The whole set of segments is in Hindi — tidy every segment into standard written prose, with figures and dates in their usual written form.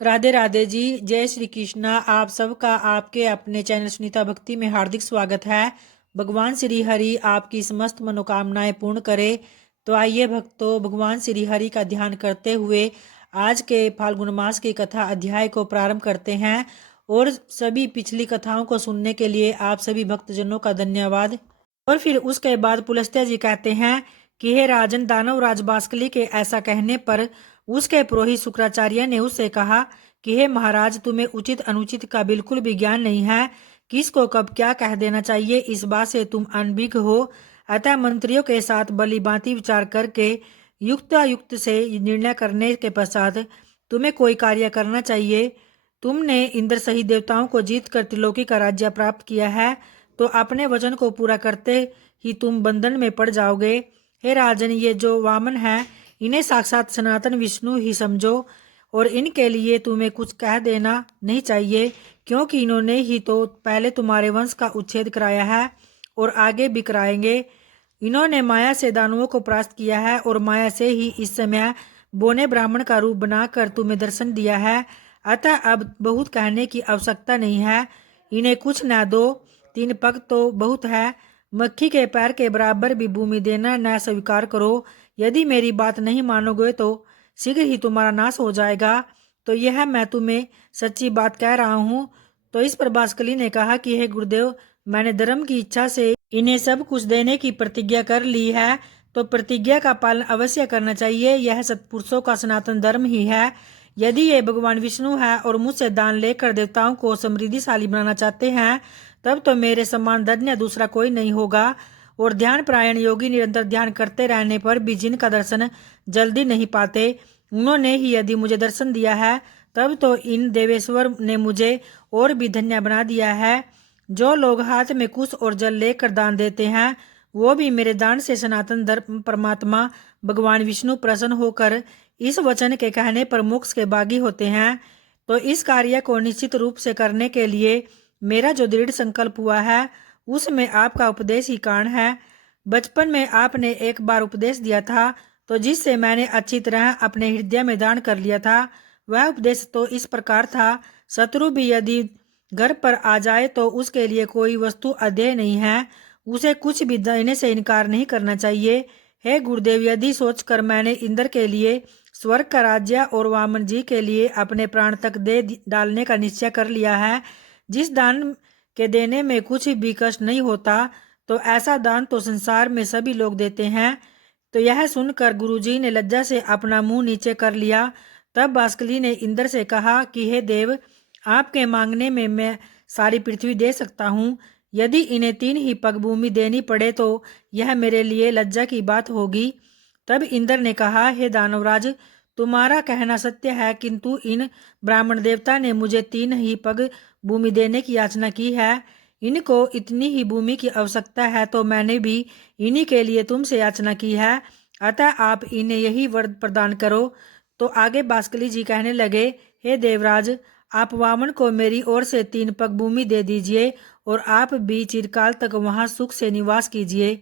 राधे राधे जी। जय श्री कृष्णा। आप सबका आपके अपने चैनल सुनीता भक्ति में हार्दिक स्वागत है। भगवान श्री हरि आपकी समस्त मनोकामनाएं पूर्ण करे। तो आइए भक्तों, भगवान श्री हरि का ध्यान करते हुए आज के फाल्गुन मास की कथा अध्याय को प्रारंभ करते हैं। और सभी पिछली कथाओं को सुनने के लिए आप सभी भक्तजनों का धन्यवाद। और फिर उसके बाद पुलस्त्य जी कहते हैं कि हे राजन, दानव राज बाष्कली के ऐसा कहने पर उसके पुरोहित शुक्राचार्य ने उससे कहा कि हे महाराज, तुम्हें उचित अनुचित का बिल्कुल भी ज्ञान नहीं है। किसको कब क्या कह देना चाहिए इस बात से तुम अनभिज्ञ हो। अतः मंत्रियों के साथ भली भांति विचार करके युक्त से निर्णय करने के पश्चात तुम्हें कोई कार्य करना चाहिए। तुमने इंद्र सहित देवताओं को जीत कर त्रिलोकी का राज्य प्राप्त किया है, तो अपने वचन को पूरा करते ही तुम बंधन में पड़ जाओगे। हे राजन, ये जो वामन है इन्हें साक्षात सनातन विष्णु ही समझो, और इनके लिए तुम्हें कुछ कह देना नहीं चाहिए, क्योंकि इन्होंने ही तो पहले तुम्हारे वंश का उच्छेद कराया है और आगे भी कराएंगे। इन्होंने माया से दानवों को परास्त किया है और माया से ही इस समय बोने ब्राह्मण का रूप बनाकर तुम्हें दर्शन दिया है। अतः अब बहुत कहने की आवश्यकता नहीं है। इन्हें कुछ न दो, 3 पग तो बहुत है। मक्खी के पैर के बराबर भी भूमि देना न स्वीकार करो। यदि मेरी बात नहीं मानोगे तो शीघ्र ही तुम्हारा नाश हो जाएगा। तो यह मैं तुम्हें सच्ची बात कह रहा हूँ। तो इस पर बाष्कली ने कहा कि हे गुरुदेव, मैंने धर्म की इच्छा से इन्हें सब कुछ देने की प्रतिज्ञा कर ली है, तो प्रतिज्ञा का पालन अवश्य करना चाहिए। यह सत्पुरुषों का सनातन धर्म ही है। यदि ये भगवान विष्णु है और मुझसे दान लेकर देवताओं को समृद्धिशाली बनाना चाहते हैं, तब तो मेरे समान धन्य दूसरा कोई नहीं होगा। और ध्यान प्रायण योगी निरंतर ध्यान करते रहने पर भी जिनका दर्शन जल्दी नहीं पाते, उन्होंने ही यदि मुझे दर्शन दिया है, तब तो इन देवेश्वर ने मुझे और भी धन्य बना दिया है। जो लोग हाथ में कुश और जल लेकर दान देते हैं, वो भी मेरे दान से सनातन धर्म परमात्मा भगवान विष्णु प्रसन्न होकर इस वचन के कहने पर मोक्ष के भागी होते हैं। तो इस कार्य को निश्चित रूप से करने के लिए मेरा जो दृढ़ संकल्प हुआ है, उसमें आपका उपदेश ही कारण है। बचपन में आपने एक बार उपदेश दिया था, तो जिससे मैंने अच्छी तरह अपने हृदय में धारण कर लिया था। वह उपदेश तो इस प्रकार था, शत्रु भी यदि घर पर आ जाए तो उसके लिए कोई वस्तु अध्यय नहीं है, उसे कुछ भी देने से इनकार नहीं करना चाहिए। हे गुरुदेव, यदि सोचकर मैंने इंद्र के लिए स्वर्ग का राज्य और वामन जी के लिए अपने प्राण तक दे डालने का निश्चय कर लिया है, जिस दान के देने में कुछ भी कष्ट नहीं होता, तो ऐसा दान तो संसार में सभी लोग देते हैं। तो यह सुनकर गुरुजी ने लज्जा से अपना मुंह नीचे कर लिया। तब बाष्कली ने इंद्र से कहा कि हे देव, आपके मांगने में मैं सारी पृथ्वी दे सकता हूँ। यदि इन्हें 3 ही पग भूमि देनी पड़े तो यह मेरे लिए लज्जा की बात होगी। तब इंद्र ने कहा, हे दानवराज, तुम्हारा कहना सत्य है, किंतु इन ब्राह्मण देवता ने मुझे 3 ही पग भूमि देने की याचना की है। इनको इतनी ही भूमि की आवश्यकता है, तो मैंने भी इन्हीं के लिए तुमसे याचना की है। अतः आप इन्हें यही वर प्रदान करो। तो आगे बाष्कली जी कहने लगे, हे देवराज, आप वामन को मेरी ओर से 3 पग भूमि दे दीजिए और आप भी चिरकाल तक वहां सुख से निवास कीजिए।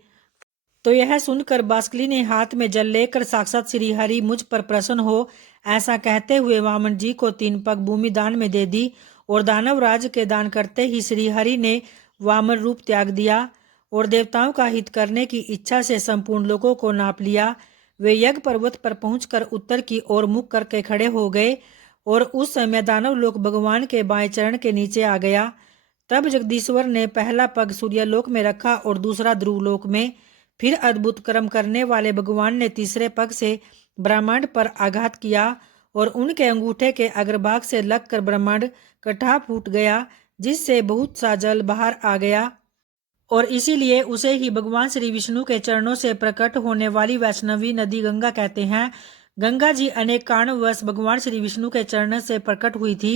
तो यह सुनकर बाष्कली ने हाथ में जल लेकर साक्षात श्री हरि मुझ पर प्रसन्न हो ऐसा कहते हुए वामन जी को 3 पग भूमि दान में दे दी। और दानव राज के दान करते ही श्री हरि ने वामन रूप त्याग दिया और देवताओं का हित करने की इच्छा से संपूर्ण लोगों को नाप लिया। वे यज्ञ पर्वत पर पहुंचकर उत्तर की ओर मुख करके खड़े हो गए, और उस समय दानव लोक भगवान के बाएं चरण के नीचे आ गया। तब जगदीश्वर ने पहला पग सूर्यलोक में रखा और दूसरा ध्रुवलोक में। फिर अद्भुत कर्म करने वाले भगवान ने तीसरे पग से ब्रह्मांड पर आघात किया और उनके अंगूठे के अग्रभाग से लगकर ब्रह्मांड कटा फूट गया, जिससे बहुत सा जल बाहर आ गया। और इसीलिए उसे ही भगवान श्री विष्णु के चरणों से प्रकट होने वाली वैष्णवी नदी गंगा कहते हैं। गंगा जी अनेक कारणवश भगवान श्री विष्णु के चरण से प्रकट हुई थी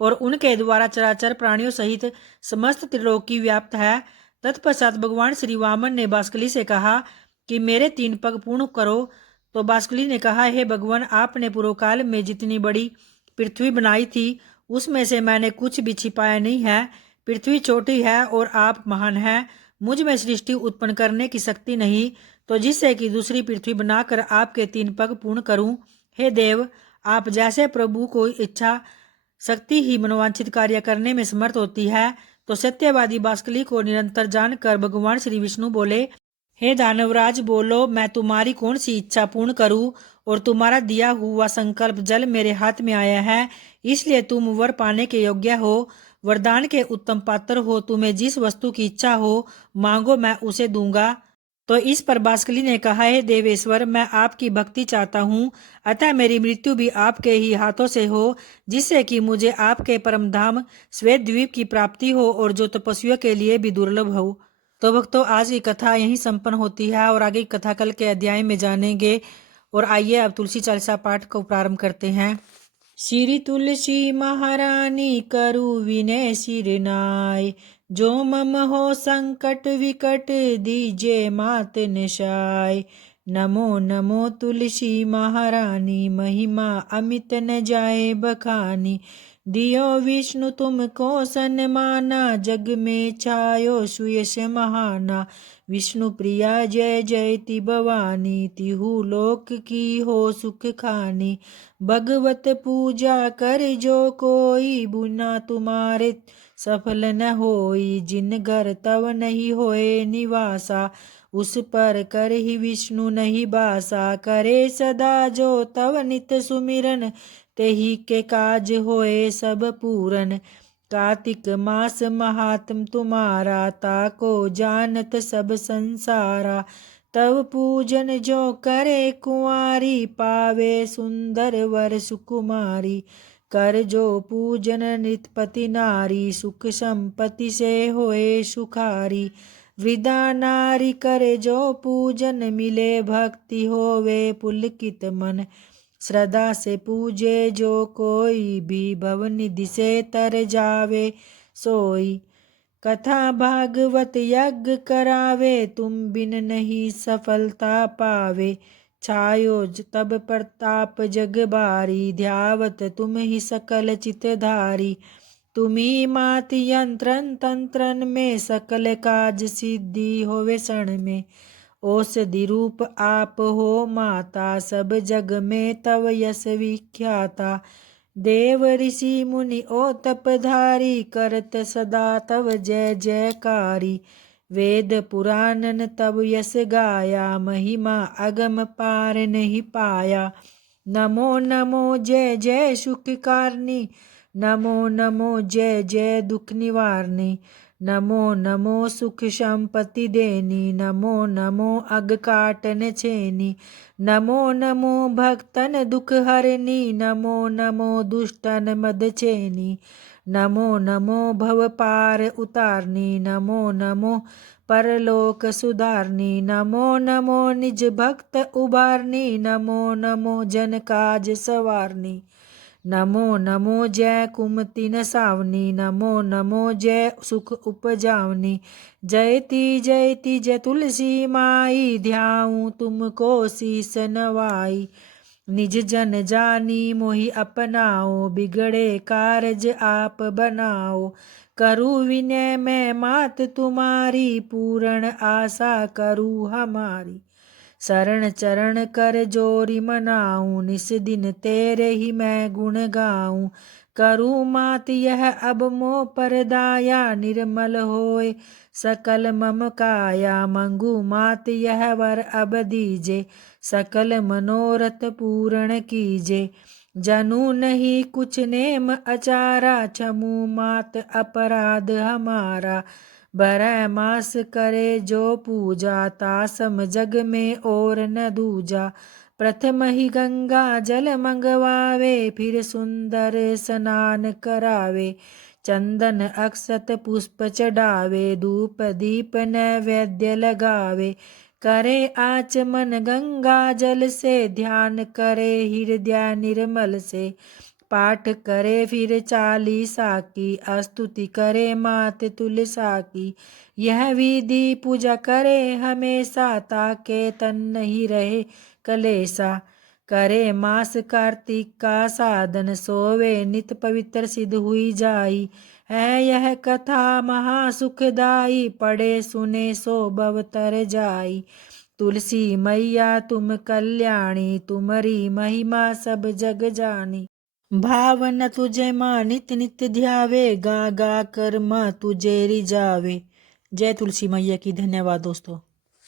और उनके द्वारा चराचर प्राणियों सहित समस्त त्रिलोकी व्याप्त है। तत्पश्चात भगवान श्री वामन ने बाष्कली से कहा कि मेरे 3 पग पूर्ण करो। तो बाष्कली ने कहा, हे भगवान, आपने पूर्व काल में जितनी बड़ी पृथ्वी बनाई थी, उसमें से मैंने कुछ भी छिपाया नहीं है। पृथ्वी छोटी है और आप महान हैं। मुझ में सृष्टि उत्पन्न करने की शक्ति नहीं, तो जिससे कि दूसरी पृथ्वी बनाकर आपके 3 पग पूर्ण करूं। हे देव, आप जैसे प्रभु को इच्छा शक्ति ही मनोवांछित कार्य करने में समर्थ होती है। तो सत्यवादी बास्कली को निरंतर जानकर भगवान श्री विष्णु बोले, हे दानवराज, बोलो मैं तुम्हारी कौन सी इच्छा पूर्ण करूं। और तुम्हारा दिया हुआ संकल्प जल मेरे हाथ में आया है, इसलिए तुम वर पाने के योग्य हो, वरदान के उत्तम पात्र हो। तुम्हें जिस वस्तु की इच्छा हो मांगो, मैं उसे दूंगा। तो इस पर बास्कली ने कहा, हे देवेश्वर, मैं आपकी भक्ति चाहता हूँ, अतः मेरी मृत्यु भी आपके ही हाथों से हो, जिससे कि मुझे आपके परम धाम श्वेत द्वीप की प्राप्ति हो और जो तपस्वियों के लिए भी दुर्लभ हो। तो भक्तों, आज की कथा यहीं संपन्न होती है और आगे की कथा कल के अध्याय में जानेंगे। और आइए अब तुलसी चालीसा पाठ को प्रारंभ करते हैं। श्री तुलसी महारानी करु विनय सिर नाय, जो मम हो संकट विकट दीजे मात निशाय। नमो नमो तुलसी महारानी, महिमा अमित न जाए बखानी। दियो विष्णु तुमको सन्माना, जग में छायो सुयश महाना। विष्णु प्रिया जय जयति भवानी, तिहु लोक की हो सुख खानी। भगवत पूजा कर जो कोई, बुना तुम्हारे सफल न होई। जिन घर तव नहीं होए निवासा, उस पर कर ही विष्णु नहीं बासा। करे सदा जो तव नित सुमिरन, तेहि के काज होए सब पूरन। कार्तिक मास महात्म तुम्हारा, ताको जानत सब संसारा। तव पूजन जो करे कुंवारी, पावे सुंदर वर सुकुमारी। कर जो पूजन नितपति नारी, सुख संपत्ति से होए सुखारी। वृद्धा नारी करे जो पूजन, मिले भक्ति होवे पुलकित मन। श्रद्धा से पूजे जो कोई भी, भव निधि से तर जावे सोई। कथा भागवत यज्ञ करावे, तुम बिन नहीं सफलता पावे। छायो तब प्रताप जग बारी, ध्यावत तुम ही सकल चितधारी। तुम्ही मात यंत्रन तंत्रन में, सकल काज सिद्धि होवे क्षण में। औषधि रूप आप हो माता, सब जग में तव यश विख्याता। देव ऋषि मुनि ओ तपधारी, करत सदा तव जय जयकारी। वेद पुराणन तव यश गाया, महिमा अगम पार नहीं पाया। नमो नमो जय जय सुख कारणी, नमो नमो जय जय दुख निवारणी। नमो नमो सुख संपत्ति देनी, नमो नमो अग काटन छेनी। नमो नमो भक्तन दुख हरनी, नमो नमो दुष्टन मद छेनी। नमो नमो भव पार उतारनी, नमो नमो परलोक सुधारनी। नमो नमो निज भक्त उबारनी, नमो नमो जन काज सवारनी। नमो नमो जय कुमति नसावनी, नमो नमो जय सुख उपजावनी। जयति जयति जय तुलसी माई, ध्याऊं तुमको शीस नवाई। निज जन जानी मोहि अपनाओ, बिगड़े कारज आप बनाओ। करु विनय मैं मात तुम्हारी, पूर्ण आशा करू हमारी। शरण चरण कर जोरी मनाऊं, निस दिन तेरे ही मैं गुण गाऊं। करूँ मात यह अब मोह पर दाया, निर्मल होए सकल मम काया। मंगू मात यह वर अब दीजे, सकल मनोरथ पूर्ण कीजे। जनु नहीं कुछ नेम अचारा, क्षमु मात अपराध हमारा। बरह मास करे जो पूजा, तासम जग में और न दूजा। प्रथम ही गंगा जल मंगवावे, फिर सुंदर स्नान करावे। चंदन अक्षत पुष्प चढ़ावे, धूप दीप नैवेद्य लगावे। करे आचमन गंगा जल से, ध्यान करे हृदय निर्मल से। पाठ करे फिर चालीसा की, स्तुति करे मात तुलसा की। यह विधि पूजा करे हमेशा, ताके तन नहीं रहे कलेसा। करे मास कार्तिक का साधन, सोवे नित पवित्र सिद्ध हुई जाई। है यह कथा महासुखदाई, पढ़े सुने सो भव तर जाई। तुलसी मैया तुम कल्याणी, तुम्हारी महिमा सब जग जानी। भावन तुझे माँ नित्य नित्य ध्यावे, गा गा कर माँ तुझे रिझावे। जय तुलसी मैया की। धन्यवाद दोस्तों।